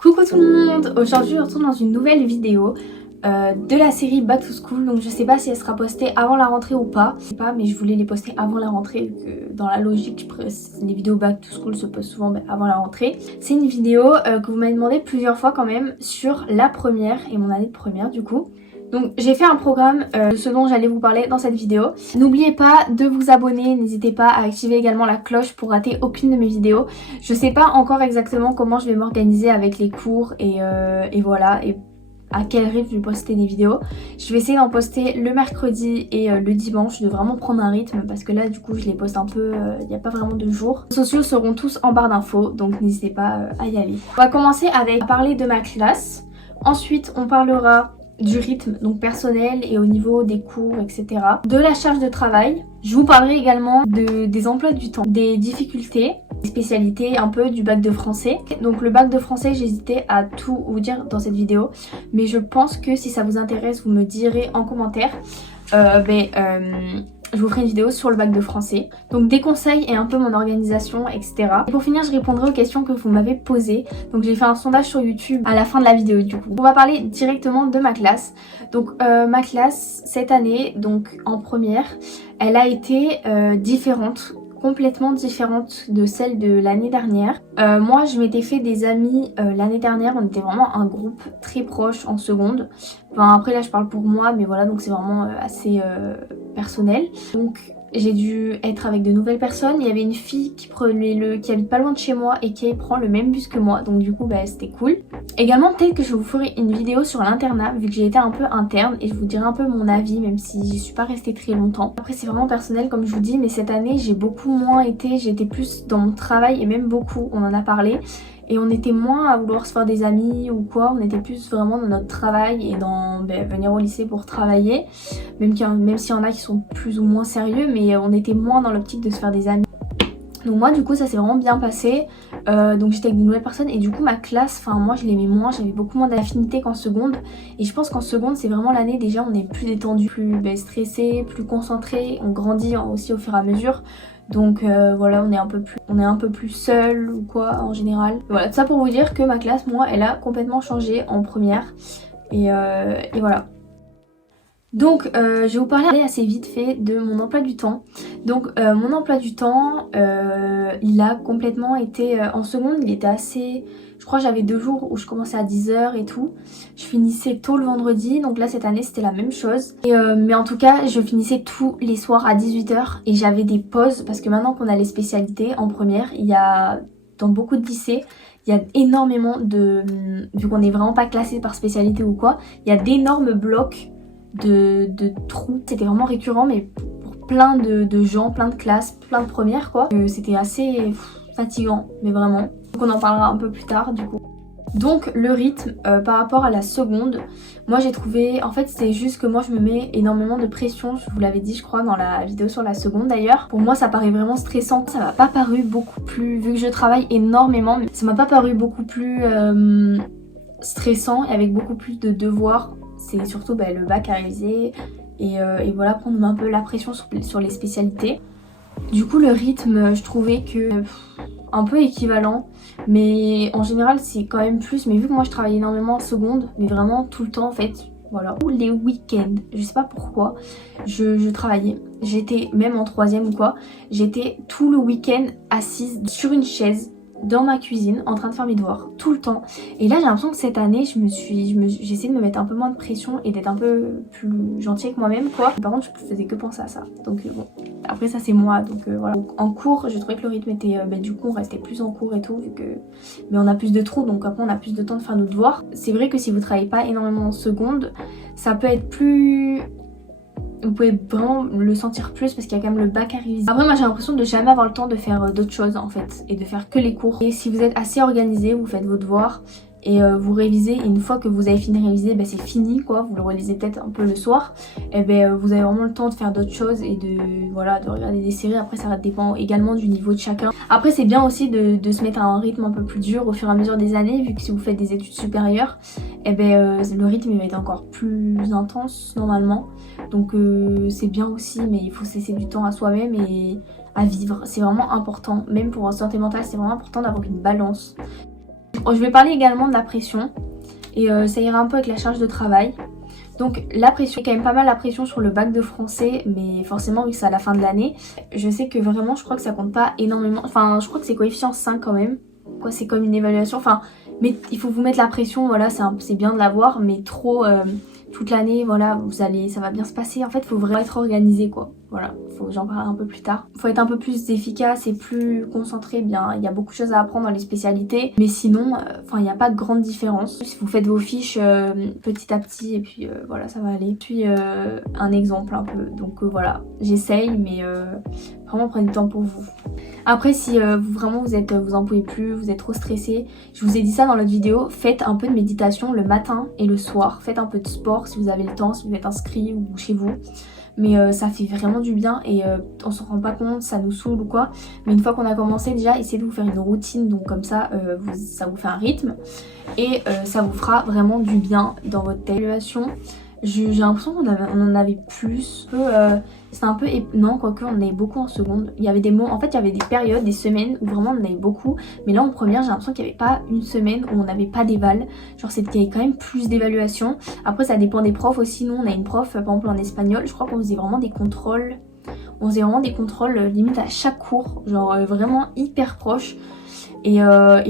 Coucou tout le monde, aujourd'hui je retrouve dans une nouvelle vidéo de la série Back to School. Donc je sais pas si elle sera postée avant la rentrée ou pas, je sais pas, mais je voulais les poster avant la rentrée vu que dans la logique les vidéos Back to School se postent souvent avant la rentrée. C'est une vidéo que vous m'avez demandé plusieurs fois quand même sur la première et mon année de première du coup. Donc j'ai fait un programme de ce dont j'allais vous parler dans cette vidéo. N'oubliez pas de vous abonner, n'hésitez pas à activer également la cloche pour rater aucune de mes vidéos. Je sais pas encore exactement comment je vais m'organiser avec les cours et voilà, et à quel rythme je vais poster des vidéos. Je vais essayer d'en poster le mercredi et le dimanche, de vraiment prendre un rythme parce que là du coup je les poste un peu, il n'y a pas vraiment de jour. Les sociaux seront tous en barre d'infos, donc n'hésitez pas à y aller. On va commencer avec parler de ma classe. Ensuite on parlera du rythme donc personnel et au niveau des cours, etc. De la charge de travail. Je vous parlerai également des emplois du temps, des difficultés, des spécialités, un peu du bac de français. Donc le bac de français, j'hésitais à tout vous dire dans cette vidéo, mais je pense que si ça vous intéresse, vous me direz en commentaire. Je vous ferai une vidéo sur le bac de français. Donc des conseils et un peu mon organisation, etc. Et pour finir, je répondrai aux questions que vous m'avez posées. Donc j'ai fait un sondage sur YouTube à la fin de la vidéo du coup. On va parler directement de ma classe. Donc ma classe cette année, donc en première, elle a été différente, complètement différente de celle de l'année dernière. Moi je m'étais fait des amis l'année dernière, on était vraiment un groupe très proche en seconde. Enfin après là je parle pour moi, mais voilà, donc c'est vraiment assez personnel. Donc j'ai dû être avec de nouvelles personnes. Il y avait une fille qui habite pas loin de chez moi et qui prend le même bus que moi, donc du coup c'était cool. Également peut-être que je vous ferai une vidéo sur l'internat vu que j'ai été un peu interne et je vous dirai un peu mon avis même si j'y suis pas restée très longtemps. Après c'est vraiment personnel comme je vous dis, mais cette année j'ai beaucoup moins été, j'étais plus dans mon travail et même beaucoup, on en a parlé. Et on était moins à vouloir se faire des amis ou quoi, on était plus vraiment dans notre travail et dans venir au lycée pour travailler. Même s'il y en a qui sont plus ou moins sérieux, mais on était moins dans l'optique de se faire des amis. Donc moi du coup ça s'est vraiment bien passé, donc j'étais avec de nouvelles personnes et du coup ma classe, enfin moi je l'aimais moins, j'avais beaucoup moins d'affinité qu'en seconde. Et je pense qu'en seconde c'est vraiment l'année déjà on est plus détendu, plus stressé, plus concentré, on grandit aussi au fur et à mesure. Donc voilà, on est un peu plus seul ou quoi en général. Voilà, tout ça pour vous dire que ma classe, moi, elle a complètement changé en première. Et voilà. Donc je vais vous parler assez vite fait de mon emploi du temps. Donc mon emploi du temps, il a complètement été en seconde, il était assez... Je crois que j'avais 2 jours où je commençais à 10h et tout. Je finissais tôt le vendredi, donc là cette année c'était la même chose. Mais en tout cas je finissais tous les soirs à 18h et j'avais des pauses parce que maintenant qu'on a les spécialités en première, il y a dans beaucoup de lycées, il y a énormément de... Vu qu'on n'est vraiment pas classé par spécialité ou quoi, il y a d'énormes blocs de trous. C'était vraiment récurrent mais pour plein de gens, plein de classes, plein de premières quoi. C'était assez fatigant mais vraiment. Donc on en parlera un peu plus tard du coup. Donc le rythme par rapport à la seconde, moi j'ai trouvé, en fait c'est juste que moi je me mets énormément de pression, je vous l'avais dit je crois dans la vidéo sur la seconde d'ailleurs. Pour moi ça paraît vraiment stressant, ça m'a pas paru beaucoup plus, vu que je travaille énormément, ça m'a pas paru beaucoup plus stressant et avec beaucoup plus de devoirs. C'est surtout le bac à réviser et voilà, prendre un peu la pression sur les spécialités. Du coup le rythme je trouvais que un peu équivalent, mais en général c'est quand même plus, mais vu que moi je travaille énormément en seconde, mais vraiment tout le temps en fait, voilà. Ou les week-ends, je sais pas pourquoi, je travaillais, j'étais même en 3e ou quoi, j'étais tout le week-end assise sur une chaise dans ma cuisine en train de faire mes devoirs tout le temps. Et là j'ai l'impression que cette année j'ai essayé de me mettre un peu moins de pression et d'être un peu plus gentille avec moi-même quoi. Par contre je faisais que penser à ça, donc bon, après ça c'est moi, donc voilà. Donc, en cours je trouvais que le rythme était du coup on restait plus en cours et tout vu que mais on a plus de trous, donc après on a plus de temps de faire nos devoirs. C'est vrai que si vous travaillez pas énormément en seconde, ça peut être plus... Vous pouvez vraiment le sentir plus parce qu'il y a quand même le bac à réviser. Après moi j'ai l'impression de jamais avoir le temps de faire d'autres choses en fait et de faire que les cours. Et si vous êtes assez organisé, vous faites vos devoirs et vous révisez, et une fois que vous avez fini de réviser, c'est fini quoi, vous le relisez peut-être un peu le soir, et vous avez vraiment le temps de faire d'autres choses et de regarder des séries. Après ça dépend également du niveau de chacun. Après c'est bien aussi de se mettre à un rythme un peu plus dur au fur et à mesure des années, vu que si vous faites des études supérieures, le rythme il va être encore plus intense normalement. Donc c'est bien aussi, mais il faut se laisser du temps à soi-même et à vivre. C'est vraiment important, même pour votre santé mentale, c'est vraiment important d'avoir une balance. je vais parler également de la pression et ça ira un peu avec la charge de travail. Donc la pression, il y a quand même pas mal la pression sur le bac de français, mais forcément vu que c'est à la fin de l'année, je sais que vraiment je crois que ça compte pas énormément, enfin je crois que c'est coefficient 5 quand même, quoi c'est comme une évaluation, enfin mais il faut vous mettre la pression, voilà c'est bien de l'avoir, mais trop toute l'année, voilà ça va bien se passer, en fait faut vraiment être organisé quoi, voilà, j'en parlerai un peu plus tard. Faut être un peu plus efficace et plus concentré, bien il y a beaucoup de choses à apprendre dans les spécialités, mais sinon, enfin il n'y a pas de grande différence. Si vous faites vos fiches petit à petit et puis voilà ça va aller. Puis un exemple un peu, donc voilà, j'essaye mais vraiment prenez du temps pour vous. Après si vous en pouvez plus, vous êtes trop stressé, je vous ai dit ça dans l'autre vidéo, faites un peu de méditation le matin et le soir, faites un peu de sport si vous avez le temps, si vous êtes inscrit ou chez vous. Mais ça fait vraiment du bien et on s'en rend pas compte, ça nous saoule ou quoi. Mais une fois qu'on a commencé déjà, essayez de vous faire une routine, donc comme ça, ça vous fait un rythme et ça vous fera vraiment du bien dans votre évaluation. J'ai l'impression qu'on en avait plus, c'était un peu, non quoique on en avait beaucoup en seconde. Il y avait des mots, en fait il y avait des périodes, des semaines où vraiment on en avait beaucoup. Mais là en première j'ai l'impression qu'il n'y avait pas une semaine où on n'avait pas d'éval. Genre qu'il y avait quand même plus d'évaluation. Après ça dépend des profs aussi, nous on a une prof par exemple en espagnol, je crois qu'on faisait vraiment des contrôles. On faisait vraiment des contrôles limite à chaque cours, genre vraiment hyper proche. Et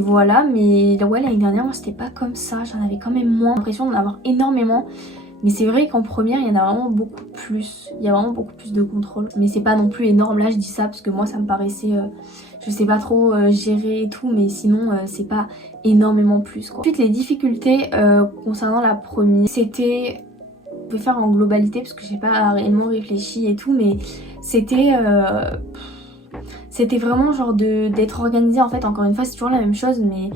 voilà, mais ouais l'année dernière moi c'était pas comme ça, j'en avais quand même moins, l'impression d'en avoir énormément. Mais c'est vrai qu'en première, il y en a vraiment beaucoup plus. Il y a vraiment beaucoup plus de contrôle. Mais c'est pas non plus énorme. Là, je dis ça parce que moi, ça me paraissait... je sais pas trop gérer et tout. Mais sinon, c'est pas énormément plus, quoi. Ensuite, les difficultés concernant la première, c'était... Je vais faire en globalité parce que j'ai pas réellement réfléchi et tout. Mais c'était... C'était vraiment genre d'être organisé. En fait, encore une fois, c'est toujours la même chose. Mais...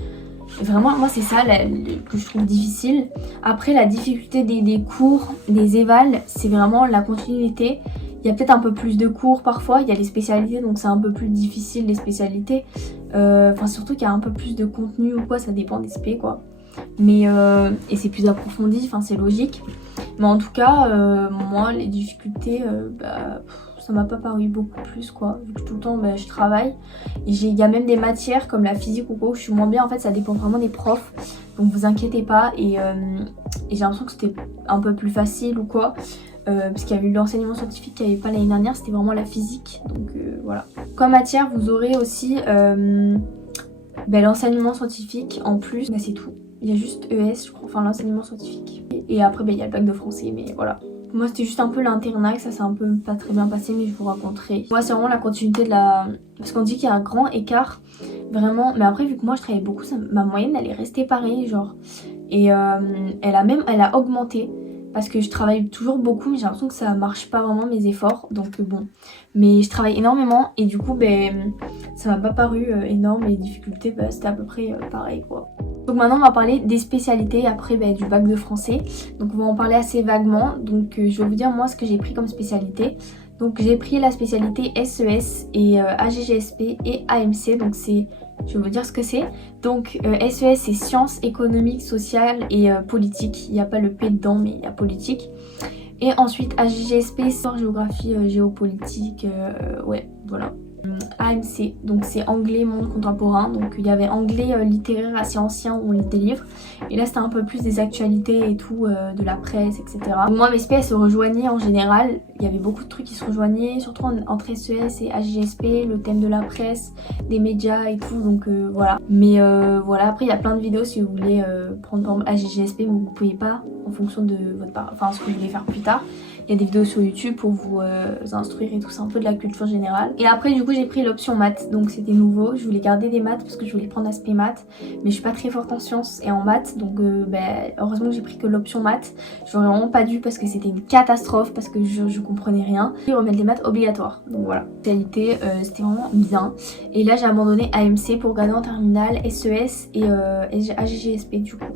Vraiment, moi c'est ça que je trouve difficile. Après la difficulté des cours, des évals, c'est vraiment la continuité. Il y a peut-être un peu plus de cours parfois, il y a les spécialités donc c'est un peu plus difficile les spécialités. Enfin surtout qu'il y a un peu plus de contenu ou quoi, ça dépend des spé quoi. Mais et c'est plus approfondi, enfin c'est logique. Mais en tout cas, moi les difficultés, ça m'a pas paru beaucoup plus quoi, vu que tout le temps je travaille. Et il y a même des matières comme la physique ou quoi où je suis moins bien, en fait ça dépend vraiment des profs. Donc vous inquiétez pas et j'ai l'impression que c'était un peu plus facile ou quoi. Parce qu'il y avait eu l'enseignement scientifique qu'il n'y avait pas l'année dernière, c'était vraiment la physique. Donc voilà. Comme matière vous aurez aussi l'enseignement scientifique en plus, c'est tout. Il y a juste ES je crois, enfin l'enseignement scientifique. Et après il y a le bac de français mais voilà. Moi c'était juste un peu l'internat, ça s'est un peu pas très bien passé mais je vous raconterai. Moi c'est vraiment la continuité de la... Parce qu'on dit qu'il y a un grand écart, vraiment. Mais après vu que moi je travaillais beaucoup, ma moyenne elle est restée pareille genre. Et elle a augmenté. Parce que je travaille toujours beaucoup mais j'ai l'impression que ça marche pas vraiment mes efforts. Donc bon. Mais je travaille énormément et du coup ça m'a pas paru énorme. Les difficultés c'était à peu près pareil quoi. Donc maintenant on va parler des spécialités après du bac de français. Donc on va en parler assez vaguement. Donc je vais vous dire moi ce que j'ai pris comme spécialité. Donc j'ai pris la spécialité SES et AGGSP et AMC. Donc je vais vous dire ce que c'est. Donc SES c'est sciences économiques, sociales et politiques. Il n'y a pas le P dedans mais il y a politique. Et ensuite AGGSP, histoire, géographie, géopolitique, ouais voilà. AMC, donc c'est anglais monde contemporain, donc il y avait anglais littéraire assez ancien où on lit des livres et là c'était un peu plus des actualités et tout, de la presse etc. Donc moi mes spé se rejoignaient en général, il y avait beaucoup de trucs qui se rejoignaient, surtout entre SES et AGGSP, le thème de la presse, des médias et tout, donc voilà. Mais voilà, après il y a plein de vidéos si vous voulez prendre par exemple AGGSP mais vous pouvez pas en fonction de votre part, enfin ce que je vais faire plus tard. Il y a des vidéos sur YouTube pour vous instruire et tout, c'est un peu de la culture générale. Et après du coup j'ai pris l'option maths, donc c'était nouveau. Je voulais garder des maths parce que je voulais prendre aspect maths, mais je suis pas très forte en sciences et en maths, donc heureusement que j'ai pris que l'option maths. J'aurais vraiment pas dû parce que c'était une catastrophe, parce que je comprenais rien. Et remettre les maths obligatoires, donc voilà. Qualité, c'était vraiment bien. Et là j'ai abandonné AMC pour regarder en terminale SES et AGGSP du coup.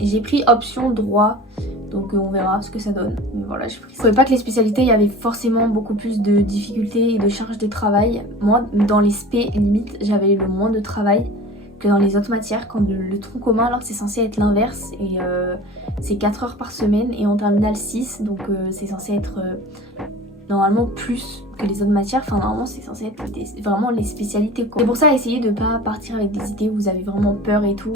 Et j'ai pris option droit. Donc on verra ce que ça donne. Mais voilà, j'ai pris ça. Je trouvais pas que les spécialités, il y avait forcément beaucoup plus de difficultés et de charges de travail. Moi, dans les spé, limite, j'avais le moins de travail que dans les autres matières, quand le tronc commun, alors que c'est censé être l'inverse. Et c'est 4 heures par semaine et en terminale 6. Donc c'est censé être normalement plus que les autres matières. Enfin normalement c'est censé être vraiment les spécialités quoi. C'est pour ça essayez de pas partir avec des idées où vous avez vraiment peur et tout.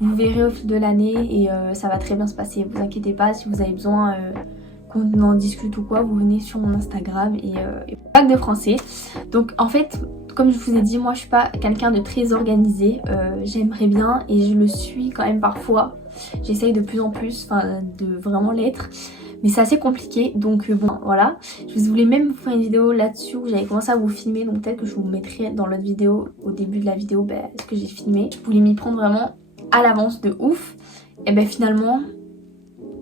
Vous verrez au fil de l'année et ça va très bien se passer. Vous inquiétez pas, si vous avez besoin qu'on en discute ou quoi, vous venez sur mon Instagram et bac de français. Donc en fait, comme je vous ai dit, moi je suis pas quelqu'un de très organisé. J'aimerais bien et je le suis quand même parfois. J'essaye de plus en plus, enfin de vraiment l'être. Mais c'est assez compliqué, donc bon voilà. Je voulais même vous faire une vidéo là-dessus où j'avais commencé à vous filmer, donc peut-être que je vous mettrai dans l'autre vidéo, au début de la vidéo, ce que j'ai filmé. Je voulais m'y prendre vraiment à l'avance de ouf, et finalement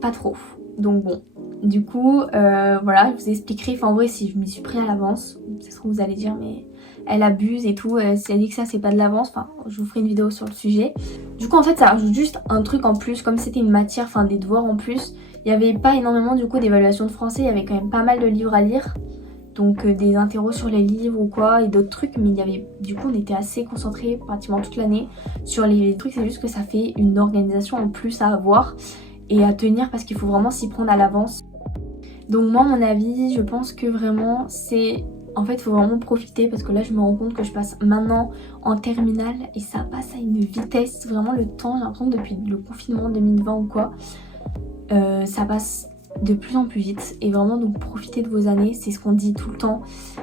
pas trop. Donc bon, du coup voilà, je vous expliquerai, enfin en vrai si je m'y suis pris à l'avance, c'est ce que vous allez dire mais elle abuse et tout, si elle dit que ça c'est pas de l'avance, enfin je vous ferai une vidéo sur le sujet. Du coup en fait ça rajoute juste un truc en plus, comme c'était une matière, enfin des devoirs en plus. Il n'y avait pas énormément du coup d'évaluation de français, il y avait quand même pas mal de livres à lire. Donc des interros sur les livres ou quoi et d'autres trucs. Mais il y avait, du coup on était assez concentrés pratiquement toute l'année sur les trucs. C'est juste que ça fait une organisation en plus à avoir et à tenir parce qu'il faut vraiment s'y prendre à l'avance. Donc moi mon avis, je pense que vraiment c'est... En fait il faut vraiment profiter parce que là je me rends compte que je passe maintenant en terminale et ça passe à une vitesse. Vraiment le temps, j'ai l'impression que depuis le confinement 2020 ou quoi... ça passe de plus en plus vite et vraiment donc profitez de vos années, c'est ce qu'on dit tout le temps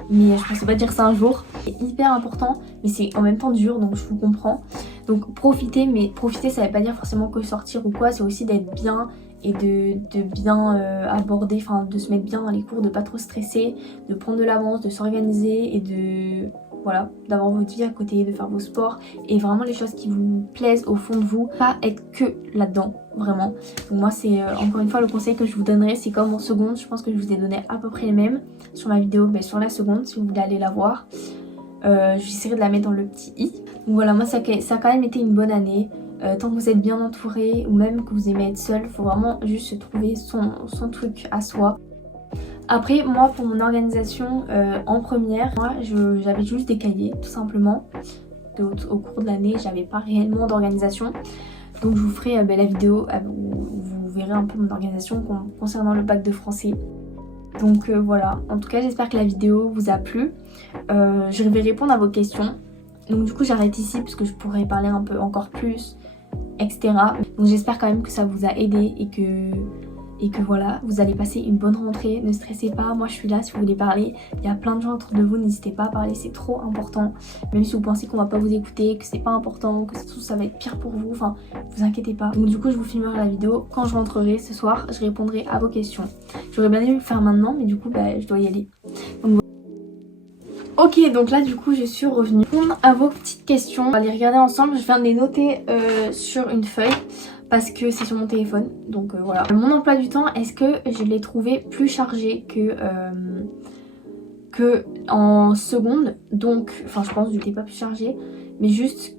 mais je pensais pas dire ça un jour. C'est hyper important mais c'est en même temps dur donc je vous comprends. Donc profitez, mais profiter ça veut pas dire forcément que sortir ou quoi, c'est aussi d'être bien et de bien aborder, enfin de se mettre bien dans les cours, de pas trop stresser, de prendre de l'avance, de s'organiser et de... Voilà, d'avoir votre vie à côté, de faire vos sports et vraiment les choses qui vous plaisent au fond de vous, pas être que là-dedans, vraiment. Donc moi c'est encore une fois le conseil que je vous donnerai, c'est comme en seconde, je pense que je vous ai donné à peu près les mêmes sur ma vidéo, sur la seconde si vous voulez aller la voir. J'essaierai de la mettre dans le petit i. Donc voilà, moi ça a quand même été une bonne année. Tant que vous êtes bien entouré ou même que vous aimez être seul, faut vraiment juste se trouver son truc à soi. Après moi pour mon organisation en première, moi j'avais juste des cahiers tout simplement. Au cours de l'année j'avais pas réellement d'organisation. Donc je vous ferai la vidéo où vous verrez un peu mon organisation concernant le bac de français. Donc voilà, en tout cas j'espère que la vidéo vous a plu. Je vais répondre à vos questions. Donc du coup j'arrête ici parce que je pourrais parler un peu encore plus, etc. Donc j'espère quand même que ça vous a aidé et que voilà, vous allez passer une bonne rentrée. Ne stressez pas, moi je suis là si vous voulez parler. Il y a plein de gens autour de vous, n'hésitez pas à parler, c'est trop important. Même si vous pensez qu'on va pas vous écouter, que c'est pas important, que ça va être pire pour vous, enfin vous inquiétez pas. Donc du coup je vous filmerai la vidéo quand je rentrerai ce soir, je répondrai à vos questions. J'aurais bien aimé le faire maintenant mais du coup je dois y aller. Donc, ok, donc là du coup je suis revenue répondre à vos petites questions. On va les regarder ensemble, je viens de les noter sur une feuille parce que c'est sur mon téléphone, donc voilà. Mon emploi du temps, est-ce que je l'ai trouvé plus chargé que en seconde? Donc, enfin je pense que je n'étais pas plus chargée, mais juste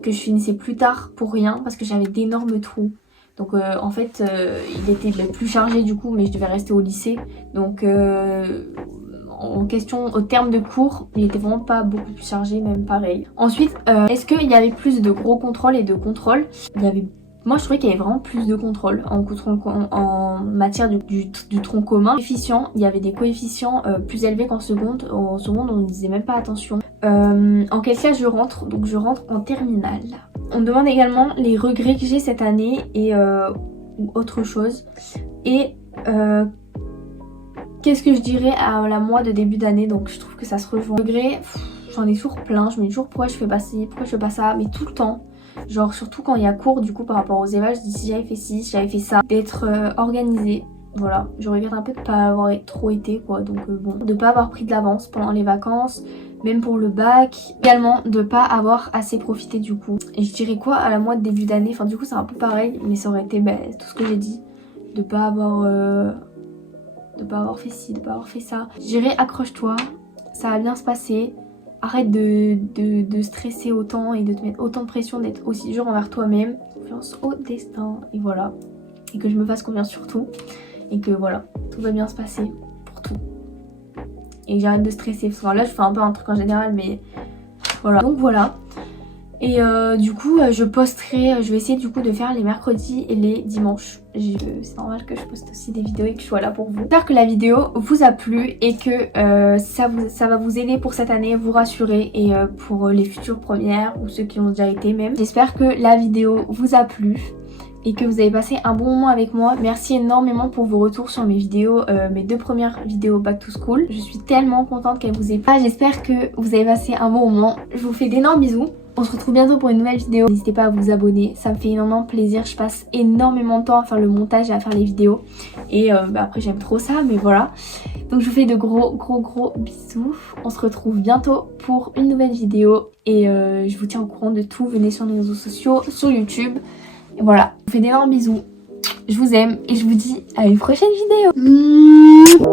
que je finissais plus tard pour rien parce que j'avais d'énormes trous. Donc en fait il était plus chargé du coup mais je devais rester au lycée. Donc en question, au terme de cours, il était vraiment pas beaucoup plus chargé, même pareil. Ensuite, est-ce qu'il y avait plus de gros contrôles et de contrôles? Moi je trouvais qu'il y avait vraiment plus de contrôles en matière du tronc commun. Coefficients, il y avait des coefficients plus élevés qu'en seconde. En seconde on ne disait même pas attention. En quel cas je rentre? Donc je rentre en terminale. On me demande également les regrets que j'ai cette année et ou autre chose. Et qu'est-ce que je dirais à la moi de début d'année? Donc je trouve que ça se rejoint. Regrets, j'en ai toujours plein. Je me dis toujours pourquoi je fais pas ci, pourquoi je fais pas ça, mais tout le temps. Genre surtout quand il y a cours du coup par rapport aux évaluations, je dis si j'avais fait ci, si j'avais fait ça. D'être organisée. Voilà, je regrette un peu de pas avoir trop été quoi, donc bon. De pas avoir pris de l'avance pendant les vacances, même pour le bac. Également de pas avoir assez profité du coup. Et je dirais quoi à la moi de début d'année, enfin du coup c'est un peu pareil, mais ça aurait été tout ce que j'ai dit. De pas avoir fait ci, de pas avoir fait ça. Je dirais accroche-toi, ça va bien se passer. Arrête de stresser autant et de te mettre autant de pression, d'être aussi dur envers toi-même. Confiance au destin et voilà. Et que je me fasse confiance sur tout. Et que voilà, tout va bien se passer pour tout. Et que j'arrête de stresser. Parce que là je fais un peu un truc en général mais voilà. Donc voilà. Et du coup je posterai, je vais essayer du coup de faire les mercredis et les dimanches. C'est normal que je poste aussi des vidéos et que je sois là pour vous. J'espère que la vidéo vous a plu et que ça va vous aider pour cette année, vous rassurer et pour les futures premières ou ceux qui ont déjà été même. J'espère que la vidéo vous a plu et que vous avez passé un bon moment avec moi. Merci énormément pour vos retours sur mes vidéos, mes 2 premières vidéos back to school. Je suis tellement contente qu'elles vous aient plu. J'espère que vous avez passé un bon moment. Je vous fais d'énormes bisous. On se retrouve bientôt pour une nouvelle vidéo. N'hésitez pas à vous abonner, ça me fait énormément plaisir. Je passe énormément de temps à faire le montage et à faire les vidéos. Et après j'aime trop ça, mais voilà. Donc je vous fais de gros bisous. On se retrouve bientôt pour une nouvelle vidéo. Et je vous tiens au courant de tout. Venez sur les réseaux sociaux, sur YouTube. Et voilà, je vous fais d'énormes bisous. Je vous aime et je vous dis à une prochaine vidéo.